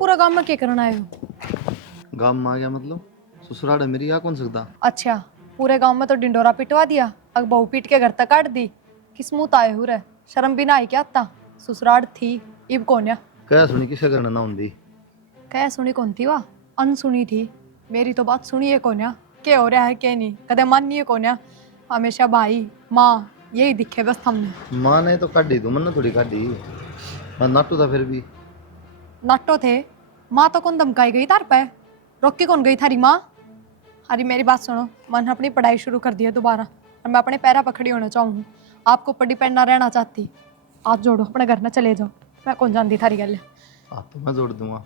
पूरा गांव में क्या करना आए हो? गांव में आ गया मतलब ससुराल है मेरी, आ कौन सकता। अच्छा, पूरे गांव में तो डिंडोरा पिटवा दिया, अब बहू पीट के घर तक काट दी। किस मुंह आए हो रे? शर्म भी ना आई क्या आता? ससुराल थी इब कोन्या। कह सुनी किसे करना ना होंगी। कह सुनी कौन थी वाह? अनसुनी थी। मेरी तो बात सुनिए कोन्या, क्या हो रहा है क्या नहीं कदे मानिए कोन्या। हमेशा भाई माँ यही दिखे बस हमने। माँ ने तो काटी, तू मन थोड़ी काटी। मैं नाटू था फिर भी। नाटो थे। माँ तो कौन धमकाई गई तार पे? रोक के कौन गई थारी माँ? अरे मेरी बात सुनो, मैंने अपनी पढ़ाई शुरू कर दी है दोबारा और मैं अपने पैरों पर खड़ी होना चाहूँ। आपको ऊपर डिपेंड ना रहना चाहती। हाथ जोड़ो अपने घर में चले जाओ। मैं कौन जानती थारी गल। हाथ तो मैं जोड़ दूंगा,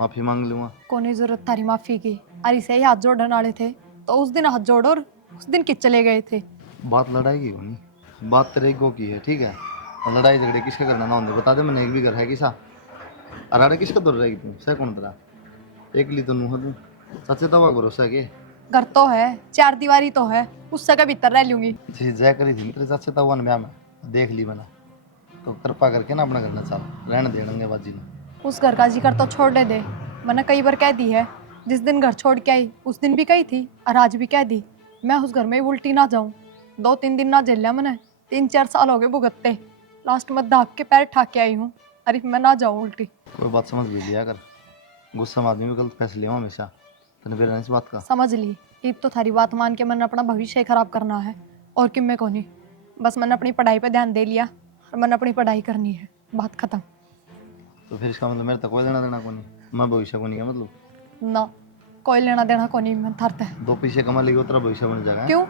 माफी मांग लूंगा। कोनी जरूरत थारी माफी की। अरे से ही हाथ जोड़ने वाले थे तो उस दिन हाथ जोड़ो और उस दिन किस चले गए थे। बात लड़ाई की होनी, बात तेरे गो की है, ठीक है। और लड़ाई झगड़े किसके करना ना होंगे बता दे। मैंने एक भी घर है किसा अराड़े किसका दूर रहेगी तू सह कौन तेरा एक ली तो नूह तू सच्चे तवा भरोसा है के। घर तो है, चार दीवारी तो है, उससे का भीतर रह लूंगी। जी जय करी थी तेरे सच्चे तवा ने ब्याह में देख ली मैंने। तो कृपा करके ना अपना करना चाल रहने देंगे बाजी ने। उस घर का जिक्र तो छोड़ दे। मैंने कई बार कह दी है, जिस दिन घर छोड़ के आई उस दिन भी कही थी और आज भी कह दी, मैं उस घर में उल्टी ना जाऊं। 2-3 दिन ना झेलिया मैंने, 3-4 साल हो गए भुगतते। लास्ट में दाग के पैर ठाक के आई हूँ। अरे मैं ना जाऊँ उल्टी। कोई बात समझ भी लिया कर, गुस्सा में आदमी भी गलत फैसले हो हमेशा। तने फिर इस बात का समझ ली। ईब तो थारी बात मान के मैंने अपना भविष्य ही खराब करना है और कि मैं कौन। बस मैंने अपनी पढ़ाई पे ध्यान दे लिया और मैंने अपनी पढ़ाई करनी है, बात खत्म। तो फिर इसका मतलब मेरे तक कोई लेना देना को नहीं, मैं भविष्य को नहीं है मतलब। ना कोई लेना देना को नहीं मैं थारते। दो पैसे कमा लेगी तेरा भविष्य बन जाएगा। क्यों?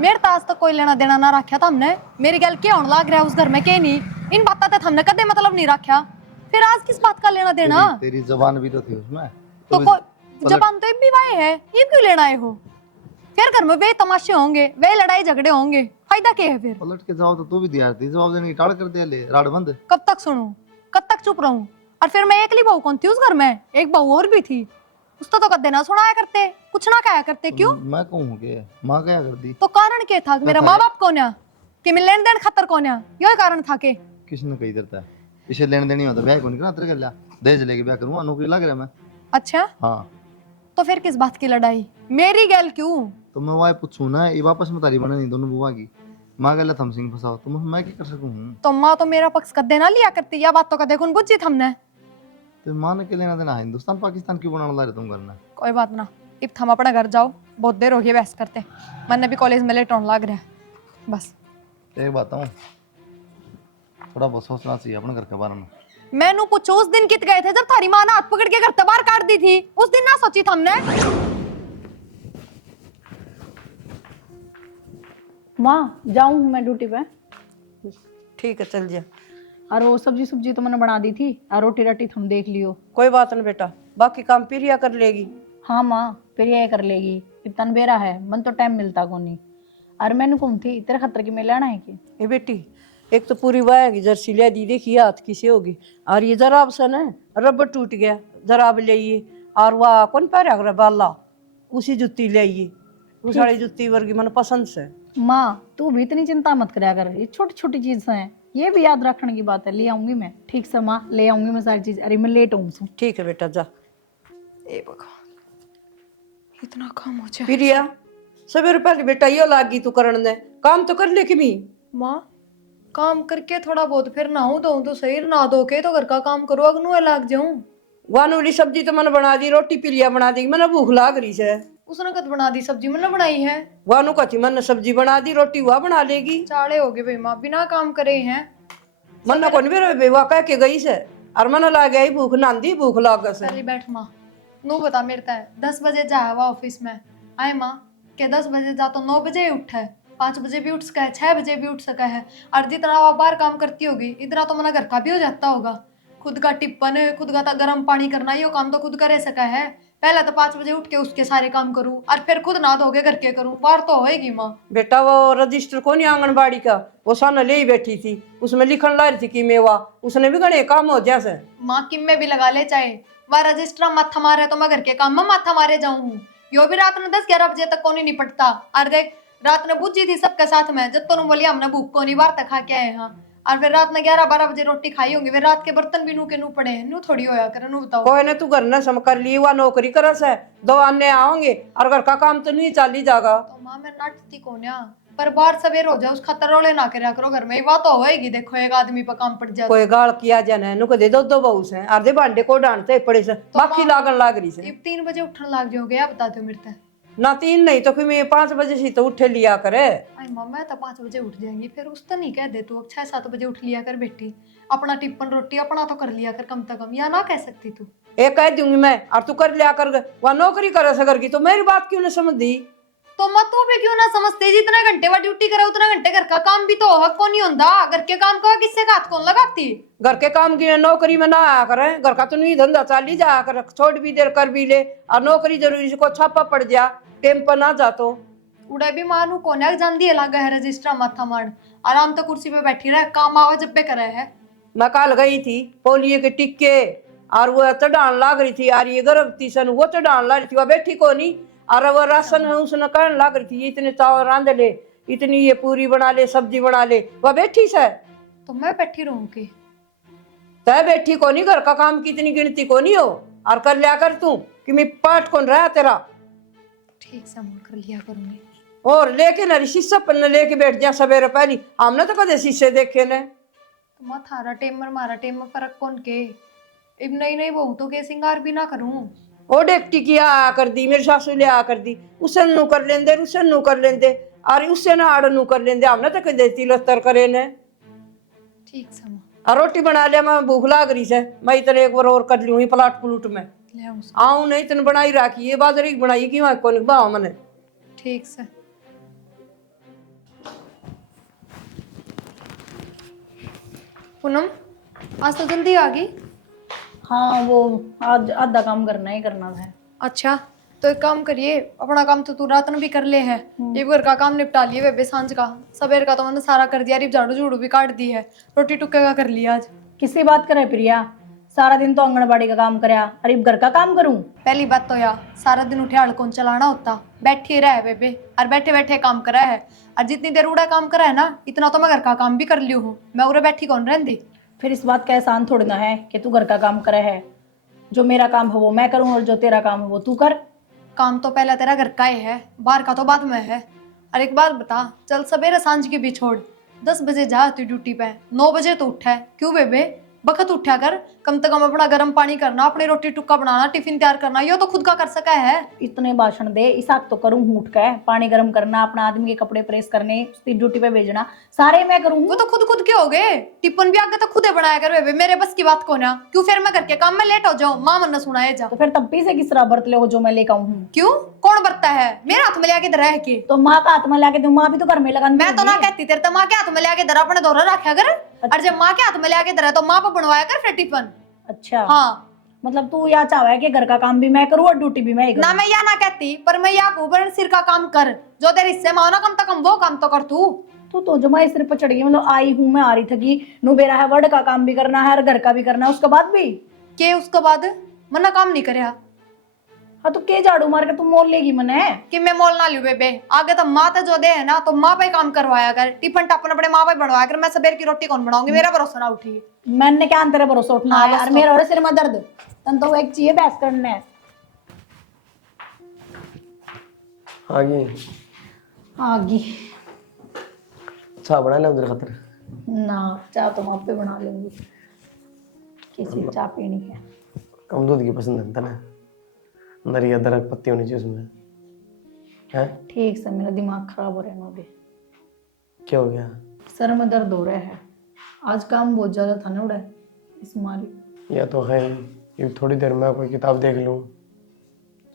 मेरे तो आज तक कोई लेना देना ना रखा था हमने। मेरी गल क्या होने लग रहा है उस घर में के नहीं? इन बातों तक हमने कदे मतलब नहीं रखा। फिर आज किस बात का लेना देना? तेरी जबान भी तो थी उसमें तो तो कोई जबान तो भी वाए है, ये क्यों लेना आए हो? फिर घर में वे तमाशे होंगे, वे लड़ाई झगड़े होंगे, फायदा क्या है फिर? पलट के जाओ तो तू भी तैयार थी जवाब देने की टाड़ कर दे ले राड बंद। कब तक सुनूं? कब तक चुप रहूं? और फिर मैं एकली बहू कौन थी उस घर में? एक बहू और भी थी। उसको तो कदे ना सुनाया करते, कुछ ना कहा करते। क्यों? मैं कहूँ के माँ क्या कर दी। तो कारण क्या था? मेरा माँ बाप कौन है कि मैं लेन देन खातर कौन है? यही कारण था के? किसने कही करता है इसे लेने देनी होता ब्याह को नहीं करा तेरे गला दहेज लेके ब्याह करूँगा नौकरी लग रहा मैं। अच्छा, हाँ तो फिर किस बात की लड़ाई? मेरी गैल क्यों? तो मैं वही पूछूं ना ये वापस में तारी बने नहीं दोनों बुआ की। माँ गला थम सिंह फंसाओ तो मैं क्या कर सकूँ। तो माँ तो मेरा पक्ष कदे ना लिया करती, या बात तो कदे कौन बुझी हमने। तो माँ ने के लेना देना हिंदुस्तान पाकिस्तान क्यों बनाना ला रहे तुम करना। कोई बात ना, इब थम अपना घर जाओ, बहुत देर हो गई बहस करते। मैंने भी कॉलेज में लेट होने लग रहा है बस। एक बात हूँ थोड़ा बहुत सोचना चाहिए अपने घर के बारे में। मैनू पूछो उस दिन कित गए थे जब थारी माँ ने हाथ पकड़ के घर से बाहर काट दी थी? उस दिन ना सोची हमने? माँ जाऊँ मैं ड्यूटी पे। ठीक है चल जा। और वो सब्जी सब्जी तो मैंने बना दी थी और रोटी राटी तुम देख लियो। कोई बात नहीं बेटा, बाकी काम प्रिया कर लेगी। हाँ माँ फिर ये कर लेगी, इतना बेरा है मन तो टाइम मिलता को नहीं। और मैंने कौन थी तेरे खतर की मैं लेना है कि? ये बेटी एक तो पूरी वाया की जर्सी ले दी, देखिए हाथ किसे होगी। और ये जराब सन है, रबर टूट गया, जराब ले आइए। और वह कौन पैर अगर बाला उसी जुत्ती ले आइए, उस वाली जुत्ती वर्गी मन पसंद से। माँ तू भी इतनी चिंता मत करा कर, ये छोटी छोटी चीज हैं, ये भी याद रखने की बात है। ले आऊंगी मैं, ठीक से माँ ले आऊंगी मैं सारी चीज। अरे मैं लेट हूँ। ठीक है बेटा जा। ए भगवान, इतना काम हो जाए। प्रिया सवेरे पहले बेटा ये लागी तू करण ने काम तो कर ले कि मी। माँ काम करके थोड़ा बहुत फिर नहाऊं धोऊं तो सही, नहा धो के तो घर का काम करो, अगनू लाग जाऊं। वानू वाली सब्जी तो मैंने बना दी, रोटी प्रिया बना दी, मैंने भूख लाग रही है। उसने कद बना दी सब्जी? मैंने बनाई है। वानू कहती मैंने सब्जी बना दी, रोटी हुआ बना लेगी। चाड़े हो गए भाई माँ, बिना काम करे हैं। मन्ना कौन मेरे बेवा कह के गई से और मन ला गई भूख नांदी भूख लाग से। पहले बैठ माँ, नू बता मेरे तय 10 बजे जा हुआ ऑफिस में आए माँ के 10 बजे जा तो 9 बजे ही उठा है, 5 बजे भी उठ सका है, 6 बजे भी उठ सका है। और जितना वो बाहर काम करती होगी इतना तो मना घर का भी हो जाता होगा। खुद का टिप्पन, खुद का गर्म पानी करना, ये काम तो खुद करे सका है। पहले तो 5 बजे उठ के उसके सारे काम करूँ और फिर खुद ना धोगे घर के करूँ, बाहर तो होएगी माँ। बेटा वो रजिस्टर को नहीं आंगनबाड़ी का वो सामने ले ही बैठी थी, उसमें लिखन ला रही थी कि मेवा, उसने भी गणे काम हो जैसे। माँ किम में भी लगा ले चाहे, वह रजिस्ट्रा माथा मारे तो मैं घर के काम में माथा मारे जाऊँ। यो भी रात में 10-11 बजे तक कौन नहीं निपटता। और देख रात ने बुझी थी सबके साथ में, जब तो बोलिए हमने भूख को नहीं बाहर तक खा के आए। हाँ और फिर रात में 11-12 बजे रोटी खाई होंगी, फिर रात के बर्तन भी नू के नू पड़े हैं, नू थोड़ी होया करे, नू बताओ। कोई ने तू घर ने सम कर ली, वह नौकरी करस है, दो आने आओगे और घर का काम तो नहीं चाली जागा। तो माँ मैं नाटती कोन्या, पर बाहर सवेर हो जाए उस खतर रोले ना करया करो घर में, बात तो होएगी। देखो एक आदमी पर काम पड़ जाए कोई गाल किया जाने नु को दे दो बहू से आधे भांडे को डांटते पड़े से बाकी लागन लाग रही तो से। अब 3 बजे उठने लग जाओगे, या बता दो मेरे से। ना 3 नहीं तो फिर मैं 5 बजे से तो उठे लिया करे। आई माँ मैं तो 5 बजे उठ जाएंगी, फिर उस तो नहीं कह दे तू अब 6-7 बजे उठ लिया कर बेटी, अपना टिप्पन रोटी अपना तो कर लिया कर कम से कम, या ना कह सकती तू। एक कह दूंगी मैं और तू कर लिया कर, वह नौकरी करे सकर की तो मेरी बात क्यों नहीं समझ दी। तो मैं तू भी क्यों ना समझते, जितने घंटे वह ड्यूटी करे उतना घंटे घर का काम भी तो हक को नहीं होता, घर के काम को किससे हाथ कौन लगाती। घर के काम की नौकरी में ना आया करे, घर का तो नहीं धंधा चाली जाया कर, छोड़ भी देर कर भी ले और नौकरी जरूरी से को छापा पड़ जा टेम पर ना जा तो। उड़े भी मानू कोने जान दिए लगा है रजिस्ट्रा माथा मार, आराम तो कुर्सी पे बैठी रहे, काम आवा जब पे करे है। मैं कल गई थी पोलियो के टिक्के और वो चढ़ान लाग रही थी और ये गर्भवती सन वो चढ़ान लाग रही थी, वह बैठी को नहीं और वो राशन है उसने कहने लाग रही थी ये इतने चावल रांध ले, इतनी ये पूरी बना ले, सब्जी बना ले, वह बैठी से। तो मैं बैठी रहूं के? तय बैठी को नहीं, घर का काम की इतनी गिनती को नहीं हो और कर लिया कर तू कि मैं पाठ कौन रहा तेरा। ठीक से मोड़ कर लिया करूंगी। और लेके ना शीशा पन्ने लेके बैठ जा सवेरे पहली, हमने तो कदे शीशे देखे ने। तो मैं थारा टेमर मारा टेमर फर्क कौन के, अब नई नई बहू तो के सिंगार भी ना करूं। ओ डेक्टी की आ कर दी मेरी सासू ले आ कर दी, उसे नु कर लेंदे उसे नु कर लेंदे और उससे ना आड़ नु कर लेंदे, हमने तो कदे तिलस्तर करे ने। ठीक से माँ और रोटी बना लिया, मैं भूख लाग रही से, मैं इतने एक बार और कर लूंगी प्लाट प्लूट में ले आऊं। आऊं नहीं इतने बनाई रखी है बाजरे की बनाई क्यों को नहीं बाव मैंने। ठीक से। पूनम आज तो जल्दी आ गई। हाँ वो आज आधा काम करना ही करना था। अच्छा तो एक काम करिए, अपना काम तो तू रात में भी कर ले है, ये घर का काम निपटा लिए बेबे, सांझ का सवेर का तो मैंने सारा कर दिया, रिप झाड़ू झूड़ू भी काट दी है, रोटी टुक्के का कर लिया आज। किसी बात करे प्रिया, सारा दिन तो आंगनबाड़ी का काम करया, अरे घर का काम करूं। पहली बात तो यार सारा दिन उठे हड़कों चलाना होता, बैठे रहे बेबे और बैठे बैठे काम करा है, और जितनी देर उड़ा काम करा है ना इतना तो मैं घर का काम भी कर लियो हूँ, मैं उरे बैठी कौन रहती। फिर इस बात का एहसान थोड़ी ना है कि तू घर का काम करे है, जो मेरा काम है वो मैं करूं और जो तेरा काम है वो तू कर। काम तो पहले तेरा घर का ही है, बाहर का तो बाद में है। और एक बात बता, चल सवेरे सांझ की भी छोड़, 10 बजे जा तू ड्यूटी पे, 9 बजे तो उठा है क्यों बेबे, बखत उठा कर, कम से कम अपना गर्म पानी करना, अपनी रोटी टुक्का बनाना, टिफिन तैयार करना, ये तो खुद का कर सका है। इतने भाषण दे, इसाक तो करूं उठ के, पानी गर्म करना, अपना आदमी के कपड़े प्रेस करने, उसकी ड्यूटी पे भेजना, सारे मैं करूं। वो तो खुद के हो गए, टिफिन भी आगे तो खुदे बनाया कर बेबे, मेरे बस की बात को ना, क्यों फिर मैं करके काम में लेट हो जाऊं, माँ मन सुनाए जा। तो फिर तब्बी से किस तरह बर्त ले जो मैं लेकर आऊं हूं? क्यों कौन बरता है, मेरे हाथ में लिया के रह के। तो माँ का हाथ में लाके दूं, माँ भी तो घर में लगा। मैं तो ना कहती, तेरे तो माँ के हाथ में लिया के धरा अपने दोहरा रखा कर, और जब माँ के हाथ में लिया के धरा तो माँ पर बनवाया कर फिर टिफिन। अच्छा हाँ मतलब तू या चाह है कि घर का काम भी मैं करूं और ड्यूटी भी मैं ही ना, करूं। मैं या ना कहती, पर मैं या ऊपर सिर का काम कर, जो तेरे हिस्से में हो ना कम से कम वो काम तो कर तू। तू तो जमा सिर पर चढ़ गई, मतलब आई हूं मैं, आ रही थी कि नु बेरा है, वर्ड का काम भी करना है और घर का भी करना है, उसके बाद भी के उसके बाद मना काम नहीं करया। हाँ तो के झाड़ू मार के तू मोल लेगी मने कि मैं मोल ना लू बेबे, आगे तो माँ तो जो दे है ना तो माँ पे काम करवाया कर, टिफिन टापन अपने माँ पे बनवाया कर, मैं सवेर की रोटी कौन बनाऊंगी, मेरा भरोसा ना उठी। मैंने क्या तेरे भरोसा उठना हाँ, है यार, बस मेरा और सिर में दर्द, तन तो एक चाहिए बहस करने है। आगे आगी चाह बना ले उधर खातर ना, चाय तो मैं पे बना लूंगी, किसी चाय पीनी है। कम दूध की पसंद है ना, अंदर ये अदरक पत्ती होनी चाहिए उसमें है। ठीक से मेरा दिमाग खराब हो रहा है ना, अभी क्या हो गया? सर में दर्द हो रहा है, आज काम बहुत ज्यादा था ना उड़ा इस मारी। या तो है ये थोड़ी देर में कोई किताब देख लूँ,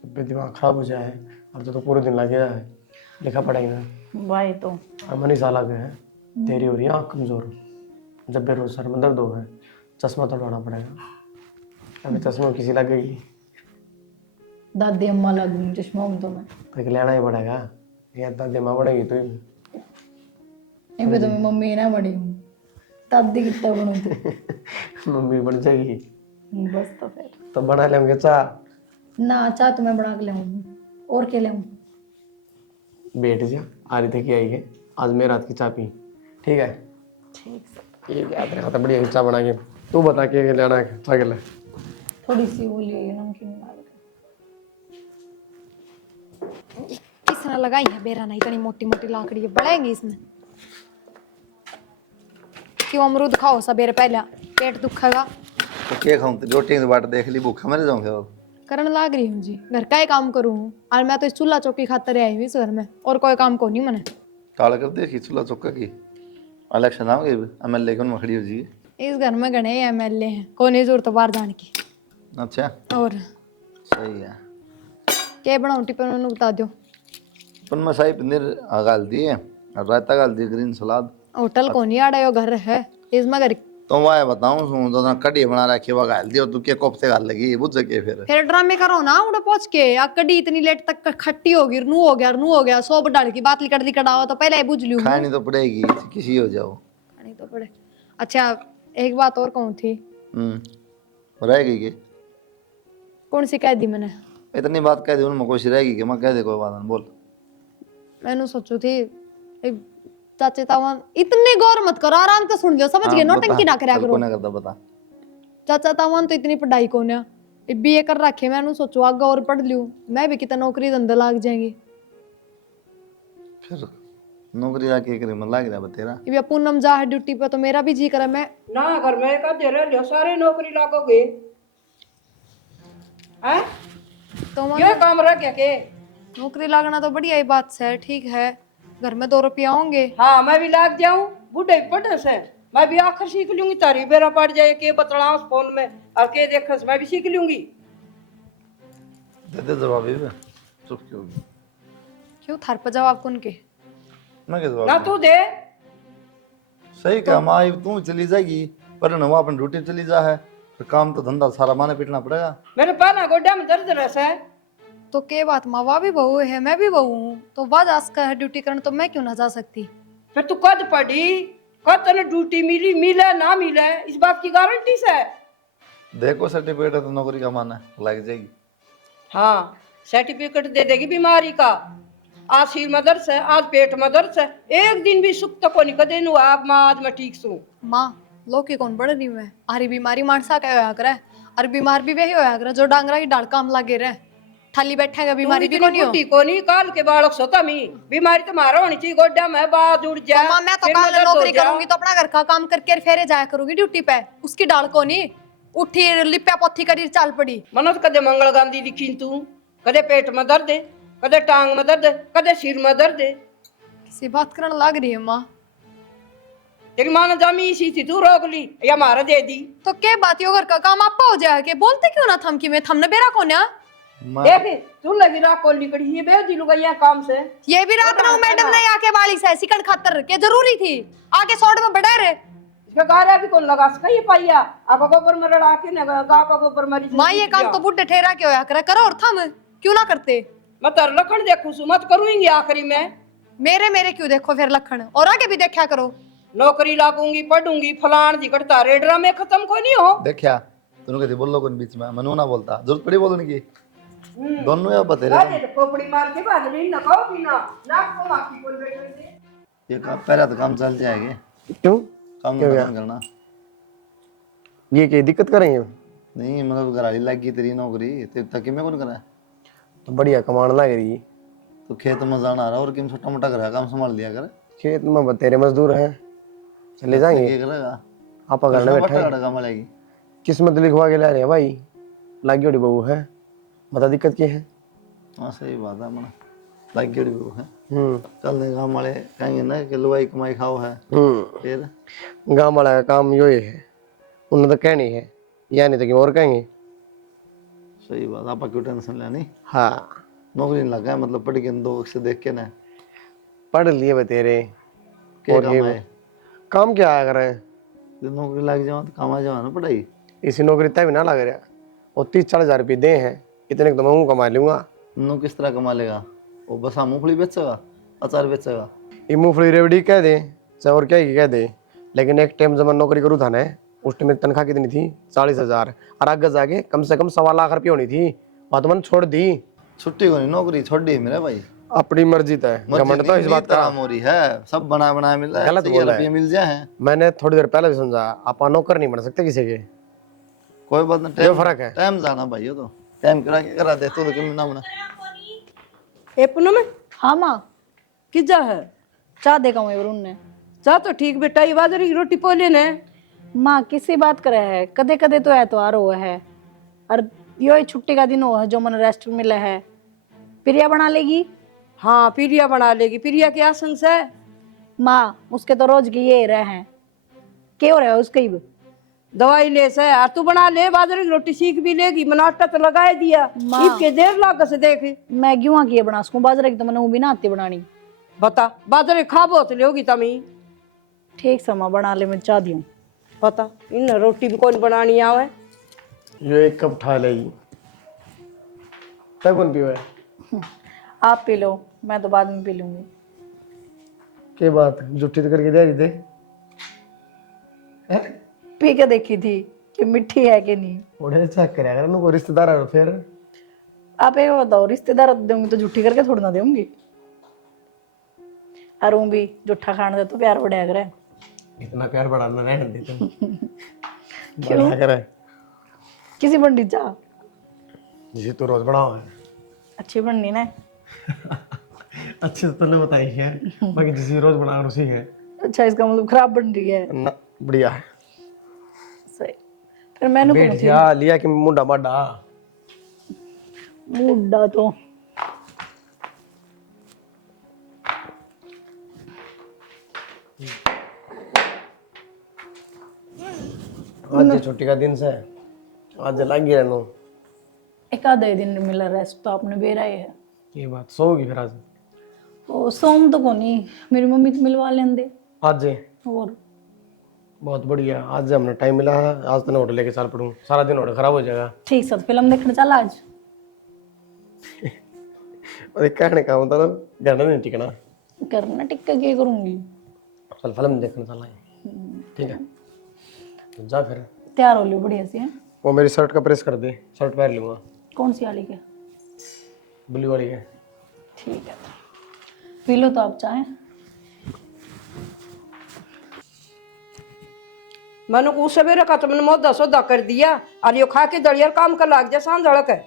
जब भी दिमाग खराब हो जाए, और तो पूरे दिन लगे है लिखा पड़ेगा। भाई तो मनी साल आ गए हैं, तेरी हो रही है आँख कमजोर, जब भी रोज सर में दर्द हो है चश्मा तोड़वाना पड़ेगा, अभी चश्मा किसी लगेगी दादी अम्मा लगूंगी चश्मा हूं तो मैं, तो लेना ही पड़ेगा, या दादी माँ पड़ेगी तो ही। ये तो मैं मम्मी ना बड़ी हूँ, दादी कितना बनू तू मम्मी बन जाएगी बस। तो फिर तो बना लेंगे चाह। ना चाह तो मैं बना के लाऊं, और क्या लाऊं? बैठ जा, आ रही थी कि आई है आज मेरे रात की चाय पी, ठीक है। ठीक है। ये क्या तेरे हाथ बढ़िया खिच्चा बना के। तू बता के लेना है क्या ले। थोड़ी सी वो ले नमकीन डाल के। किसने लगाई है बेरा नहीं इतनी मोटी मोटी लाकड़ी बढ़ेंगी इसमें। क्यों अमरूद खाओ सबेरे पहले पेट दुखेगा। तो क्या खाऊं, रोटी की बाट देख ली, भूखा मर जाऊंगा। करने लाग रही हूँ जी, घर का ही काम करूँ और मैं तो इस चूल्हा चौकी खातर आई हुई इस घर में, और कोई काम को नहीं मने। काला कर देखी चूल्हा चौका की इलेक्शन आ गई, MLA कौन खड़ी हो जी। इस घर में घने MLA हैं, कोई नहीं जरूरत बाहर जाने की। अच्छा और सही है। क्या बनाऊँ टिफिन में बता दो। पर मैं शाही पनीर गाल दिए और रायता गाल दिए, ग्रीन सलाद। होटल को नहीं आड़ा यो घर है इसमें घर। तो मैं बताऊं सुन, तो कड़ी बना रखी वो गाल दियो, तू के कोफ्ते गाल लगी बुझ के फिर ड्रामे करो ना उड़े पहुंच के, या कड़ी इतनी लेट तक खट्टी होगी, नू हो गया सौ डाल की बात लिकड़ लिकड़ावा तो पहले ही बुझ लूं। खानी तो पड़ेगी, किसी हो जाओ। खानी तो पड़े। अच्छा एक बात और कहूँ थी। रहेगी के कौन सी कह दी मैंने? इतनी बात कह दी उनमें कोई सी रहेगी कि मैं कह दे कोई बात नहीं, बोल। मैंने सोचू थी चाचे तावन इतने गौर मत करो, आराम से सुन लो, समझ गए, नौटंकी ना करा करो। कौन करता बता। चाचा तावन तो इतनी पढ़ाई को ना BA कर रखे, मैंने सोचू आगे और पढ़ लूं, मैं भी कितना नौकरी धंधा लाग जाएंगी। फिर नौकरी जाके करे मन लाग रहा तेरा। ये पूनम जा है ड्यूटी पे तो मेरा भी जी करे मैं ना घर में का दे रहे सारे नौकरी लागोगे हैं। तो ये काम रह गया के। नौकरी लागना तो बढ़िया ही बात है, ठीक है, घर में 2 रुपया होंगे। हाँ मैं भी लाग जाऊं बूढ़े पढ़े से, मैं भी आखिर सीख लूंगी, तारी बेरा पड़ जाए के बतला उस फोन में और के देखस मैं भी सीख लूंगी। दे दे जवाब भी चुप क्यों होगी। क्यों थार पर जवाब कौन के? मैं क्या ना जवाब तू दे। सही कहा माँ, तू चली जाएगी पर न वो अपन ड्यूटी चली जा है, फिर काम तो धंधा सारा माने पीटना पड़ेगा। मेरे पाना गोड्डा में दर्द रहता है। तो के बात माँ, वह भी बहू है मैं भी बहू हूँ, तो वह जा सकता है ड्यूटी करने, तो मैं क्यों ना जा सकती? फिर तू कद पढ़ी, कद तने ड्यूटी मिले ना मिले, इस बात की गारंटी से? देखो सर्टिफिकेट है तो नौकरी का माना लग जाएगी। हाँ सर्टिफिकेट दे देगी बीमारी का, आज सिर में दर्द है, आज पेट में दर्द है, एक दिन भी सुख तो को नहीं कदे नु आप माँ आज मैं ठीक सू। माँ लोग की कौन बढ़ रही मैं, आरी बीमारी मानसा क्या होया करे, और बीमार भी वही होया करे जो डांगरा की डाल काम लगे रहे, थाली बैठेगा बीमारी भी कोनी हो। कोनी काल के बालक सोता मी बीमारी तुम्हारा होनी चाहिए, गोड्डा में बात उड़ जाए। तो माँ मैं तो कल नौकरी करूंगी तो अपना घर का काम करके फेरे जाया करूंगी ड्यूटी पे, उसकी डाल को नहीं उठी लिप्या पोथी करी चाल पड़ी। मनोज कदे मंगल गांधी दिखी तू, कदे पेट में दर्द है, कदे टांग में दर्द है, कदे सिर में दर्द है। किसी बात करने लग रही है माँ। तेरी माँ ने जामी इसी थी तू रोक ली या मारा दे दी। तो क्या बात यो घर का काम आपा हो जाए के बोलते क्यों ना थम की मैं थमने बेरा को ना देख तू लगी रात को निकली ये बे दिलू गया काम से। ये भी रात ना मैडम ने आके वाली से सिकड़ खातर के जरूरी थी आगे सौड़ में बढ़ा रहे। इसका गारा भी कौन लगा सका ये पाइया अब गोबर में रड़ा के ना गा का गोबर मरी। माँ ये काम तो बुढ़े ठहरा के होया करे, करो और थम क्यों ना करते। मैं तर लखन देखू सु मत करूंगी आखिरी में। मेरे क्यों देखो फिर लखन, और आगे भी देखा करो। नौकरी लागूंगी पढ़ूंगी फलान जिकड़ता रेडरा में खत्म कोई नहीं हो। देखा दोनों कहते बोल लो कौन बीच में, मनु ना बोलता जरूरत पड़ी बोलने की दोनों या बतेरे। अरे खोपड़ी मार के बाद नहीं ना खाओ पीना नाक को माखी कोई बैठे दे। ये काम पहला तो काम चल जाएगा, क्यों काम क्या नहीं करना। ये क्या दिक्कत करेंगे? नहीं मतलब घराली लग गई तेरी नौकरी तेरे तक में कौन करा, तो बढ़िया कमाने लग रही। तो खेत में जाना आ रहा और किम छोटा मोटा घर का काम संभाल लिया कर। खेत में बतेरे मजदूर हैं, चले जाएंगे। क्या करेगा आप घर में बैठे हैं। काम मिलेगी किस्मत लिखवा के ला रहे हैं भाई, लागी बड़ी बहू है, बता दिक्कत क्या है। हाँ सही बात है, मना लग गई वो है। कल ने काम वाले कहेंगे ना कि लुवाई कमाई खाओ है। फिर गाँव वाला का काम यो ही है, उन्हें तो कहनी है या नहीं तो क्यों और कहेंगे। सही बात, आप क्यों टेंशन लेनी। हाँ नौकरी नहीं लगा है मतलब पढ़ के 2 अक्षर देख के ना पढ़ लिए बतेरे। क्या काम है, काम क्या आया करे, नौकरी लग जाओ तो काम आ जाओ ना पढ़ाई। इसी नौकरी तभी ना लग रहा, और 30-40 हज़ार रुपये दे हैं, इतने तो मैं कमा लूंगा। नो किस तरह कमा लेगा वो, बस हम मूंगफली बेचेगा अचार बेचेगा। ये मूंगफली रेवड़ी कह दे चाहे और क्या ही कह दे, लेकिन एक टाइम जब मैं नौकरी करूँ था ना, उस टाइम मेरी तनख्वाह कितनी थी 40,000, और आगे जाके कम से कम 1.25 लाख रुपये होनी थी, बात मैंने छोड़ दी। छुट्टी को नहीं नौकरी छोड़ दी मेरे भाई। अपनी मर्जी तय घमंड तो इस बात का हो रही है, सब बना बनाया मिल रहा है, गलत बोला है। मिल जाए। मैंने थोड़ी देर पहले भी समझा, आप नौकर नहीं बन सकते किसी के। कोई बात नहीं, जो फर्क है। टाइम जाना भाई, हो तो टाइम करा दे तो क्यों ना बना। ए पूनम हाँ माँ, किजा है चाह देगा मैं वरुण ने। जा तो ठीक बेटा, ये बाजरे की रोटी पोले ने। माँ किसी बात करे है, कदे कदे तो एतवार हुआ है और यो छुट्टी का दिन हुआ है जो मन रेस्ट मिला है। प्रिया बना लेगी। हाँ प्रिया बना लेगी, प्रिया के आसन से। माँ उसके तो रोज की ये रहे हैं, क्या हो रहा है उसके ही। दवाई ले से और तू बना ले, बाजरे की रोटी सीख भी लेगी। मनाटा तो लगाए दिया, माँ। इसके देर लाग से देख। मैं क्यों की बना सकूं, बाजरे की तो मैंने वो भी ना आती बनानी। बता बाजरे खा बहुत लोगी तमी। ठीक से माँ बना ले, मैं चाह दी हूँ। पता इन रोटी भी कौन बनानी आवे। ये एक कप उठा लेगी, तब कौन पीवे। आप पी लो, मैं तो बाद में पी लूंगी। के बात जुट्टी तो करके दे रही थे। पी के देखी थी कि मिठी है कि नहीं। उन्हें चेक करे अगर उनको रिश्तेदार है फिर। आप एक बताओ, रिश्तेदार दूंगी तो झूठी करके थोड़ी ना दूंगी। और वो भी जूठा खाने से तो प्यार बढ़िया करे। इतना प्यार बढ़ाना रहने दे तुम। बढ़िया करे किसी पंडित जा जिसे तो रोज बढ़ाओ है। अच्छी बननी ना। अच्छे से तूने बताई है, बाकी जिसे रोज बना उसी है अच्छा, इसका मतलब खराब बन रही है। ना। बढ़िया है। सही। फिर मैंने बैठ कौन सी जा लिया कि मुंडा माडा। मुड्डा तो आज ये छुट्टी का दिन से आज लग गया नो। एक आधा दिन मिला रेस्ट तो आपने बेरा ही है। ये बात सोगी फिर आज। ओ सोम तो कोनी, मेरी मम्मी को मिलवा लेंदे। आज और बहुत बढ़िया, आज हमने टाइम मिला है। आज तो ऑर्डर लेके चल पड़ूं, सारा दिन ऑर्डर खराब हो जाएगा। ठीक से फिल्म देखने चल आज। और एक कहने का मतलब घर में नहीं टिकना, करना टिक्का क्या करूंगी। चल फिल्म देखने चल आए। ठीक है तो जा फिर। तैयार हो लियो बढ़िया से हैं? वो मेरी शर्ट का प्रेस कर दे, शर्ट पहन लूंगा। कौन सी वाली के? ब्लू वाली है। ठीक है, पी लो तो आप चाहें। मैंने को सवेरे का तो मैंने मोदा सौदा कर दिया और यो खा के दलिया काम कर लाग जा सांझ झड़क है।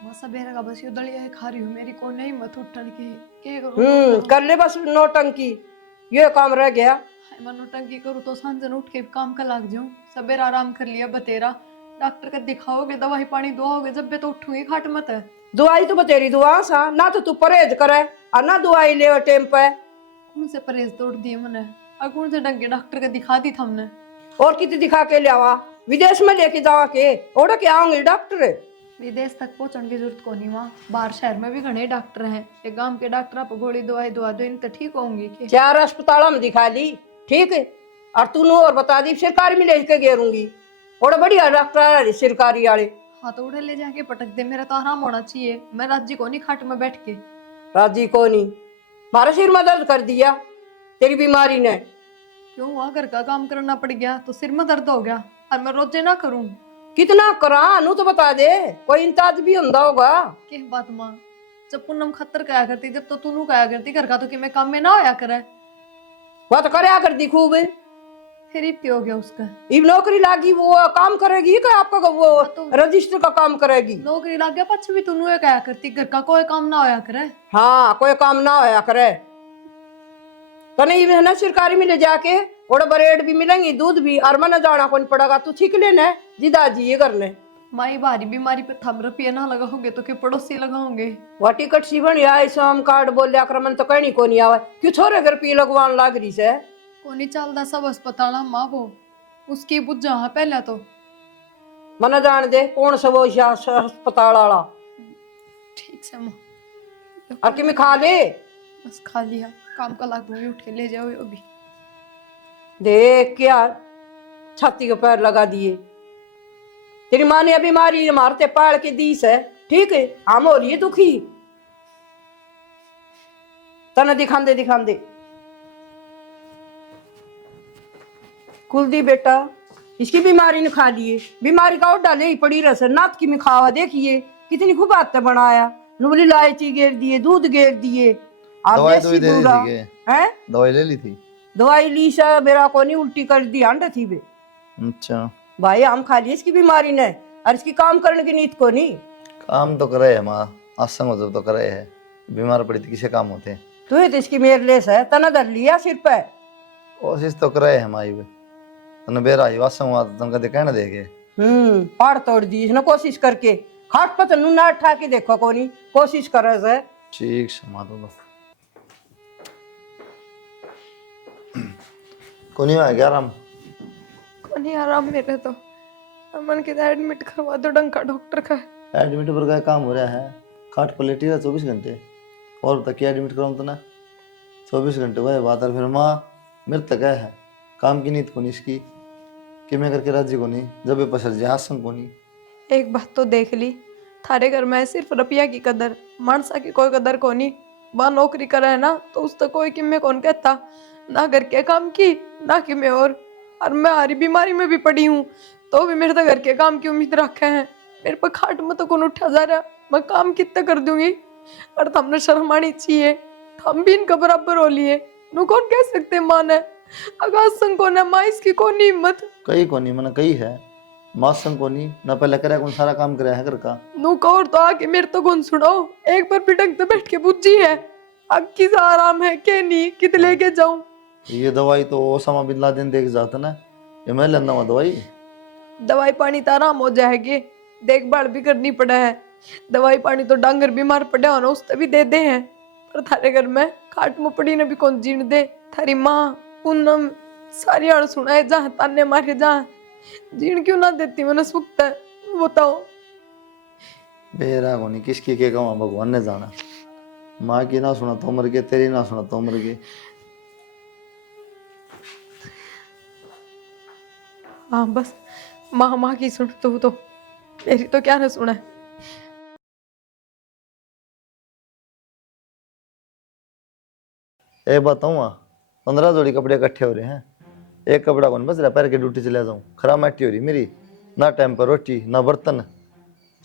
बस सवेरे का बस ये दलिया ही खा रही हूँ, मेरी को नहीं मत उठन की। क्या करूँ? कर ले बस नौटंकी, ये काम रह गया। मैं नौटंकी करूँ तो सांझन उठ के काम का लाग जाऊँ। सवेरे आराम कर लिया बतेरा, डॉक्टर का दिखाओगे, दवाई पानी दुआओगे, जब भी तो उठूंगी खाट मत है। दवाई तो बतेरी दुआ सा ना, तो तू परहेज करे और ना दवाई ले टाइम पे। कौन से परहेज तोड़ दिए मैंने, और कौन से ढंग के डॉक्टर का दिखा दी था हमने। और कितनी दिखा के ले आवा, विदेश में लेके जावा के ओढ़ के आऊंगी डॉक्टर। विदेश तक पहुंचने की जरूरत को नहीं, वहाँ बाहर शहर में भी घने डॉक्टर हैं। एक गांव के डॉक्टर आप गोली दवाई दुआ दो, इन तो ठीक होंगी कि। 4 अस्पताल में दिखा ली, ठीक है। और तू नो और बता दी सरकारी में लेके गेरूंगी। और बढ़िया डॉक्टर सरकारी वाले। हाँ तो उड़े ले जाके पटक दे, मेरा तो आराम होना चाहिए। मैं राज्य को नहीं खाट में बैठ के। राजी को नहीं, मारा सिर में दर्द कर दिया तेरी बीमारी ने। क्यों हुआ, घर का काम करना पड़ गया तो सिर में दर्द हो गया, और मैं रोजे ना करूं। कितना करा नू तो बता दे, कोई इंताज भी होंदा होगा। के बात मां, जब पूनम खतर कया करती, जब तो तू कया करती घर का, तो कि मैं काम में ना होया करे। वह तो करया कर दी खूब। फिर इतनी हो गया उसका। इब नौकरी लागी वो काम करेगी क्या आपका, वो रजिस्टर का काम करेगी। नौकरी लग गया पछ भी तू कया करती, घर का कोई काम ना होया करे। हाँ कोई काम ना होया करे। तने ये है ना सरकारी में ले जाके और ब्रेड भी मिलेंगी, दूध भी, और मन जाना कौन पड़ेगा। तू ठीक लेना जिदा जी ये करने। माई भारी बीमारी पे थम रुपये ना लगाओगे तो के पड़ोसी लगाओगे। वह टिकट सी बन या श्रम कार्ड बोल आक्रमण तो कहनी को नहीं आवे। क्यों छोरे घर पी लगवान लाग रही से। कोनी चलदा सब अस्पताल माँ वो उसकी बुझा हाँ पहले तो। मन जान दे कौन सा वो अस्पताल वाला। ठीक से माँ, और कि मैं खा ले बस खा लिया, काम का लाग दूंगी, उठ के ले जाओ अभी। देख क्या छाती के पैर लगा दिए। तेरी माँ ने बीमारी मारते पाल के दी से, ठीक है। हम हो रही है दुखी, तना दिखांदे दिखांदे। कुलदीप बेटा इसकी बीमारी ने खा लिए, बीमारी का और डाले ही पड़ी रस नाथ की में खावा। देखिए कितनी खूब आते बनाया, नुबली इलायची गेर दिए, दूध गेर दिए, और दवाई तो देसी दे दी दूल्हा थी के है। दवाई ले ली थी। दवाई ली सा मेरा को नहीं, उल्टी कर दी अंडा थी बे। अच्छा भाई हम खा लिए इसकी बीमारी ने, और इसकी काम करने की नीत को नहीं। काम तो करे है माँ, आसंग हो जब तो करे है, बीमार पड़ी थी किसे काम होते। तू तो इसकी मेरे लेस है, तना धर लिया सिर पे। कोशिश तो करे है माई वे, तने बेरा ही आसंग हुआ तो तनका दे कहना देगे। पहाड़ तोड़ दी इसने कोशिश करके, खाट पर तनु ना उठा के देखो कोनी कोशिश करे से। ठीक है माँ तो कोनी आ गया आराम। नहीं आराम मेरे तो, अमन के एडमिट करवा दो डंका डॉक्टर का। एडमिट पर का काम हो रहा है, खाट पर लेटी रहा 24 घंटे, और तक एडमिट कराऊं तो ना 24 घंटे वह बात है। फिर माँ मेरे तक है काम की नीत को नहीं इसकी, कि मैं करके राजी को नहीं, जब ये पसर जाए आसन को नहीं। एक बात तो देख ली, थारे घर में सिर्फ रुपया की कदर, मानसा की कोई कदर को नहीं। वह नौकरी करे है ना तो उस तक कोई किम्मे कौन कहता, ना घर के काम की ना कि मैं और मैं हारी बीमारी में भी पड़ी हूँ तो भी मेरे तो घर के काम की उम्मीद रखे हैं। मेरे पर खाट में तो कौन उठा जा रहा, मैं काम कितना कर दूंगी। और तुमने शर्म आनी चाहिए, हम भी इनका बराबर हो लिए, नु कौन कह सकते मान है। अगर संग को ना माँ इसकी कौन हिम्मत। कई को नहीं मैंने कही है, मासन को नहीं ना पहले करे कौन सारा काम कराया है घर का। नु कौर तो आके मेरे तो कौन सुनाओ, एक बार पिटक तो बैठ के बुझी है, अब किस आराम है के नहीं कित लेके जाऊं। ये दवाई तो ओसामा बिन लादेन देख जाता ना, ये मैं लेना हुआ दवाई। दवाई पानी तो आराम हो जाएगी, देखभाल भी करनी पड़ा है। दवाई पानी तो डांगर बीमार पड़े हो ना उससे भी दे दे हैं, पर थारे घर में खाट में पड़ी ने भी कौन जीण दे। थारी माँ पूनम सारी आड़ सुनाए जहाँ ताने मारे जहाँ, जीण क्यों ना देती मैंने सुखत है बताओ। बेरा को नहीं किसकी के कहूँ भगवान ने जाना, माँ की ना सुना तो मर गए, तेरी ना सुना तो मर गए। हाँ बस माँ माँ की सुन तो मेरी तो क्या ना सुना है। एक बताऊँ 15 जोड़ी कपड़े इकट्ठे हो रहे हैं, एक कपड़ा कौन बच रहा, पैर के ड्यूटी चले जाऊँ, खराब मिट्टी हो रही मेरी, ना टाइम पर रोटी ना बर्तन,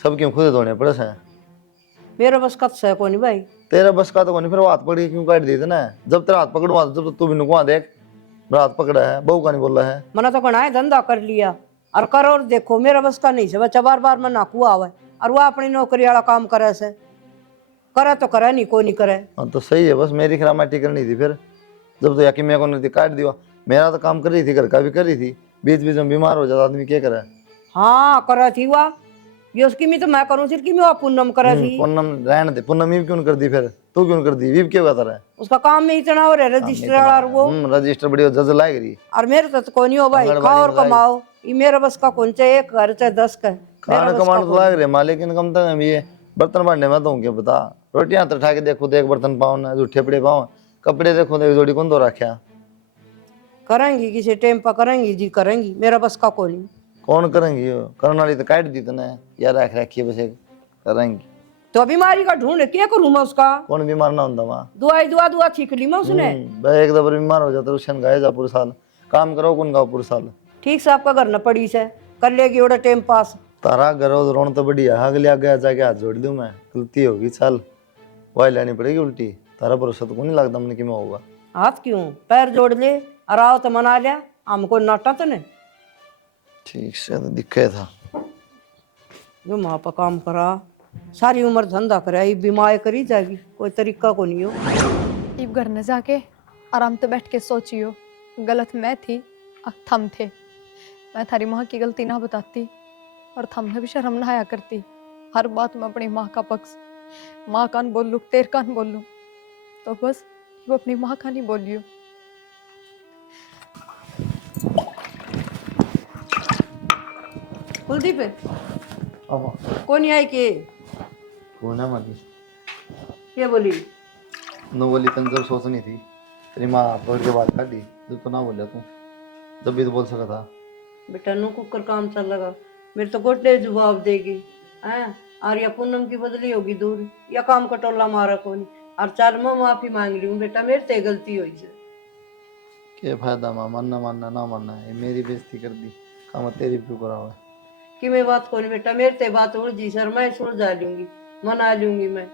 सब क्यों खुद धोने पड़े हैं। मेरा बस कब से कोनी भाई। तेरा बस का तो कौन, फिर वो हाथ पकड़ के क्यों काट देते ना, जब तेरा हाथ पकड़वा जब तो तू भी नुकवा देख, मेरा हाथ पकड़ा है बहू का नहीं बोल रहा है। मना तो कना है धंधा कर लिया और करो और देखो, मेरा बस का नहीं से बच्चा बार बार मैं नाकू आवे और वो अपनी नौकरी वाला काम करे से, करे तो करे नहीं को नहीं करे। हाँ तो सही है, बस मेरी खराब मिट्टी करनी थी फिर, जब तो याकि मेरे को नहीं काट दिया। मेरा तो काम कर रही थी, घर का भी कर रही थी, बीच बीच में बीमार हो जाता आदमी क्या करे। हाँ करे थी वाह, ये उसकी मी तो मैं करूँ सिर की मैं पूनम करे थी। पूनम रहने दे, पूनम वीव क्यों कर दी फिर, तू क्यों कर दी, वीव क्यों करता रहा। उसका काम में इतना हो रहा है रजिस्टर और वो, रजिस्टर बढ़िया जज लाएग रही। और मेरे तो कोई नहीं हो भाई, खाओ और कमाओ, ये मेरा बस का कौन चाहे एक घर चाहे 10 का खाना कमाने तो लाग रहे माँ, लेकिन कम तक हम ये बर्तन भांडे में तो क्या बता, रोटियां तो उठा के देखो तो एक बर्तन पाओ ना, जूठे पड़े पाओ, कपड़े देखो तो एक जोड़ी कौन धो रखा। करेंगी किसी टाइम पर करेंगी जी करेंगी, मेरा बस का कोई नहीं। कौन करेंगी, यो करने वाली तो काट दी तने यार, रख रखी बस एक करेंगी। तो बीमारी का ढूंढ क्या करूँ मैं उसका, कौन बीमार ना होता वहाँ, दुआई दुआ ठीक ली मैं उसने। भाई एक दफा बीमार हो जाता रुशन गाए जा पूरे साल, काम करो कौन गाओ पूरे साल। ठीक से आपका घर न पड़ी से कर लेगी ओड़ा टाइम पास। तारा घर रोन तो बढ़िया, अगले आगे जाके हाथ जोड़ दूं मैं, गलती होगी चल वही लेनी पड़ेगी उल्टी, तारा भरोसा तो को नहीं लगता मैंने कि मैं होगा। हाथ क्यों पैर जोड़ ले और आओ तो मना लिया, हमको नाटा तो नहीं। ठीक से तो दिक्कत था, जो माँ पर काम करा सारी उम्र धंधा करे, ये बीमार करी जाएगी, कोई तरीका को नहीं हो। इब घर न जाके आराम से बैठ के सोचियो, गलत मैं थी थम थे, मैं थारी माँ की गलती ना बताती और थमने भी शर्म ना आया करती। हर बात में अपनी माँ का पक्ष, माँ कान बोल लूँ तेर कान बोल लूँ, तो बस वो अपनी माँ का नहीं बोलियो। कुलदीप अब कौन आई के कौन है मानी क्या बोली, नो बोली तन जब सोचनी थी, तेरी माँ पकड़ के बात काटी, जब तो ना बोलिया तू, जब भी तो बोल सका था। बेटा नो कुकर काम चल लगा, मेरे तो गोटे जवाब देगी हैं, और या पूनम की बदली होगी दूर, या काम का टोला मारा कोनी, और चल मैं माफी मांग ली हूँ बेटा, मेरे से गलती हुई है। क्या फायदा माँ, मानना मानना ना मानना है, मेरी बेइज्जती कर दी, काम तेरी क्यों करा हुआ। कि मैं बात कोनी बेटा, मेरे से बात उड़ जी सर, मैं सुलझा लूंगी मना लूंगी मैं।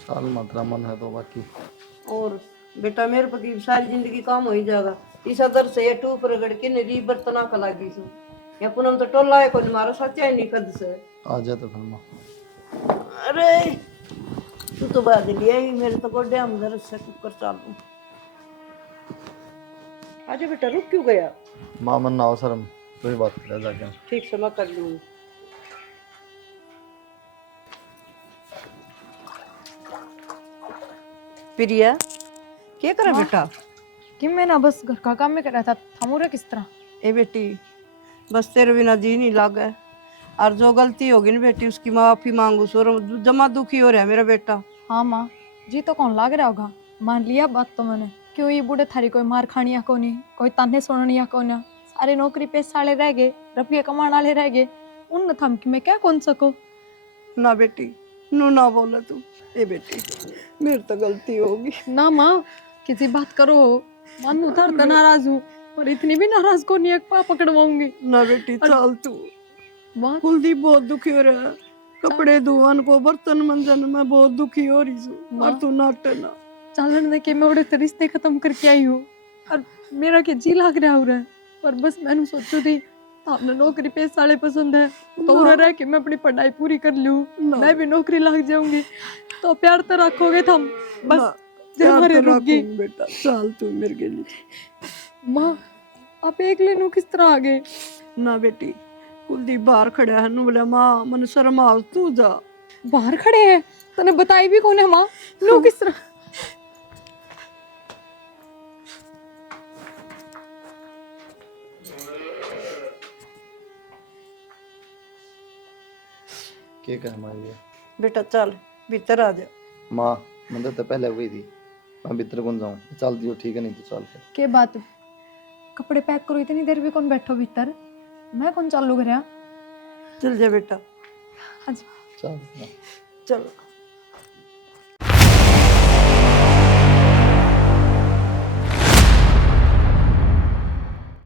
साल मात्रा मन है तो बाकी और बेटा मेरे पति सारी जिंदगी काम हो ही जाएगा। इस अदर से ये टूप रगड़ के नरी बर्तना का लागी सु या पुनम तो टोला है कोई मारा सच्चा ही नहीं कद से। आ जा तो फिर माँ। अरे तू तो बाद लिया ही मेरे तो गोडे अंदर से कुकर चालू। आजा बेटा रुक क्यों गया? माँ मन ना हो शर्म, कोई बात कर जाके। ठीक से मैं कर लूंगी। प्रिया क्या करे बेटा? कि मैं ना बस घर का काम में कर रहा था, थमूरा किस तरह? ए बेटी बस तेरे बिना जी नहीं लागे और जो गलती होगी ना बेटी उसकी माफी मांगू सो जमा दुखी हो रहा है मेरा बेटा। हाँ माँ, जी तो कौन लाग रहा होगा, मान लिया बात तो मैंने। क्यों ये बूढ़े थारी कोई मार खानिया को नहीं, कोई ताने सुननिया को ना, सारे नौकरी पेशा वाले रह गए, रुपये कमाने वाले रह गए, उन थम कि मैं क्या कौन सको। ना बेटी नू ना बोला तू। ए बेटी मेरी तो गलती होगी। ना माँ किसी बात करो, मन उधर तो नाराज हूँ और इतनी भी नाराज को नहीं है पा पकड़वाऊंगी। ना बेटी चल तू। माँ कुलदीप बहुत दुखी हो रहा है, कपड़े धोवन को बर्तन मंजन में बहुत दुखी हो रही हूँ और तू नाटे ना। चालन दे के मैं उड़े तो रिश्ते खत्म करके आई हूँ और मेरा के जी लाग रहा हो रहा है, पर बस मैंने सोचू थी आपने नौकरी पेशा वाले पसंद है तो उधर रह के मैं अपनी पढ़ाई पूरी कर लूँ, मैं भी नौकरी लग जाऊंगी तो प्यार तो रखोगे थम बस जब हमारे रुक गई। बेटा चल तू मेरे के लिए। माँ आप एक लेनू किस तरह आ गए? ना बेटी कुलदीप बाहर खड़ा है नु बोला माँ मन शर्म आ तू जा। बाहर खड़े हैं तने बताई भी कौन है माँ, नो किस तरह? क्या कर हमारी है? बेटा चल भीतर आ जा। माँ मंदिर तो पहले हुई थी, मैं भीतर कौन जाऊँ? चल दियो ठीक है, नहीं तो चल फिर। के बात, कपड़े पैक करो, इतनी देर भी कौन बैठो भीतर, मैं कौन चालू कर चल जा बेटा आज। चल चल।